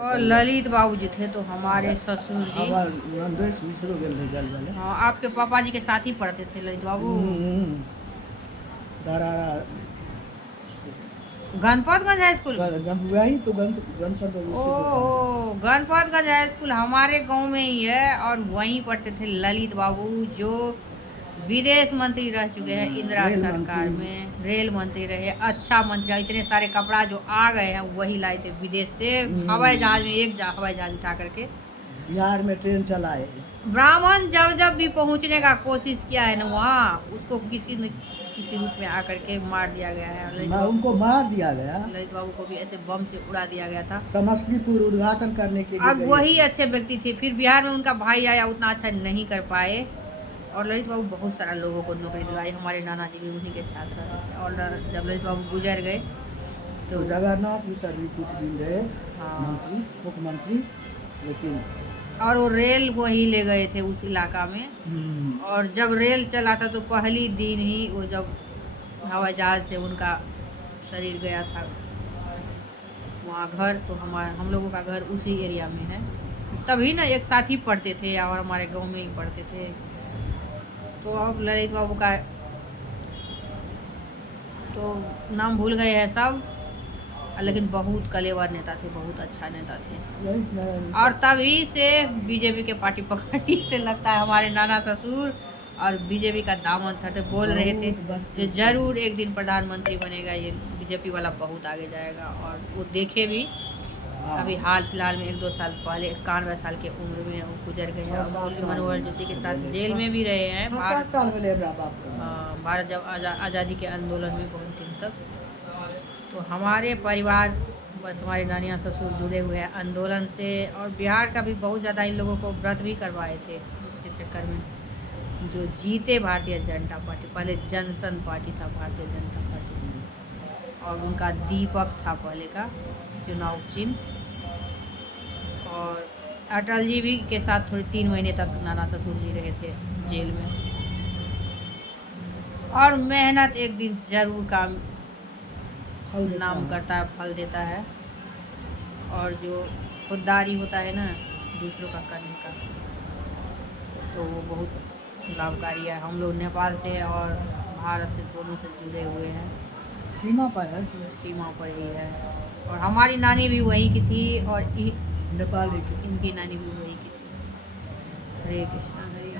और ललित बाबू जी थे तो हमारे ससुर जी। हाँ, आपके पापा जी के साथ ही पढ़ते थे ललित बाबू। Ganpatganj high school. वही तो गणपत ओ गणपतगंज हाई स्कूल हमारे गांव में ही है और वहीं पढ़ते थे ललित बाबू, जो विदेश मंत्री रह चुके हैं इंदिरा सरकार में, रेल मंत्री रहे, अच्छा मंत्री। इतने सारे कपड़ा जो आ गए हैं वही लाए थे विदेश से, हवाई जहाज में हवाई जहाज उठा करके बिहार में ट्रेन चलाए। ब्राह्मण जब भी पहुंचने का कोशिश किया है ना, वहाँ उसको किसी न किसी रूप में आकर के मार दिया गया है। उनको मार दिया गया। ललित बाबू को भी ऐसे बम से उड़ा दिया गया था। समस्तीपुर उद्घाटन करने के लिए और वही अच्छे व्यक्ति थे, फिर बिहार में उनका भाई आया, उतना अच्छा नहीं कर पाए। और ललित बाबू बहुत सारा लोगों को नौकरी दिलाई, हमारे नाना जी भी उन्हीं के साथ रहते थे। और जब ललित बाबू गुजर गए तो जगन्नाथ मिश्र भी कुछ दिन रहे मंत्री, मुख्यमंत्री, लेकिन और वो रेल वही ले गए थे उस इलाका में। और जब रेल चला था तो पहली दिन ही वो जब हवाई जहाज से उनका शरीर गया था वहाँ घर, तो हम लोगों का घर उसी एरिया में है। तभी ना एक साथ ही पढ़ते थे और हमारे गांव में ही पढ़ते थे। तो अब ललित बाबू का तो नाम भूल गए हैं सब, लेकिन बहुत कलेवर नेता थे, बहुत अच्छा नेता थे। और तभी से बीजेपी के पार्टी पकड़ी से लगता है हमारे नाना ससुर और बीजेपी का दामन था, तो बोल रहे थे कि जरूर एक दिन प्रधानमंत्री बनेगा, ये बीजेपी वाला बहुत आगे जाएगा। और वो देखे भी, अभी हाल फिलहाल में 1-2 साल पहले 91 साल के उम्र में वो गुजर गए हैं। मुरली मनोहर ज्योति के साथ जेल में भी रहे हैं। भारत जब आज़ादी के आंदोलन में बहुत दिन तक। तो हमारे परिवार बस हमारे नानिया ससुर जुड़े हुए हैं आंदोलन से। और बिहार का भी बहुत ज़्यादा इन लोगों को व्रत भी करवाए थे, उसके चक्कर में जो जीते भारतीय जनता पार्टी। पहले जनसंघ पार्टी था भारतीय जनता पार्टी, और उनका दीपक था पहले का चुनाव चिन्ह। और अटल जी भी के साथ थोड़े 3 महीने तक नाना ससुर जी रहे थे जेल में। और मेहनत एक दिन जरूर काम नाम करता है, फल देता है। और जो खुददारी होता है ना दूसरों का करने का, तो वो बहुत लाभकारी है। हम लोग नेपाल से और भारत से दोनों से जुड़े हुए हैं, सीमा पर है, सीमा पर ही है। और हमारी नानी भी वहीं की थी और नेपाल की, इनकी नानी भी वहीं की थी। हरे कृष्णा हरे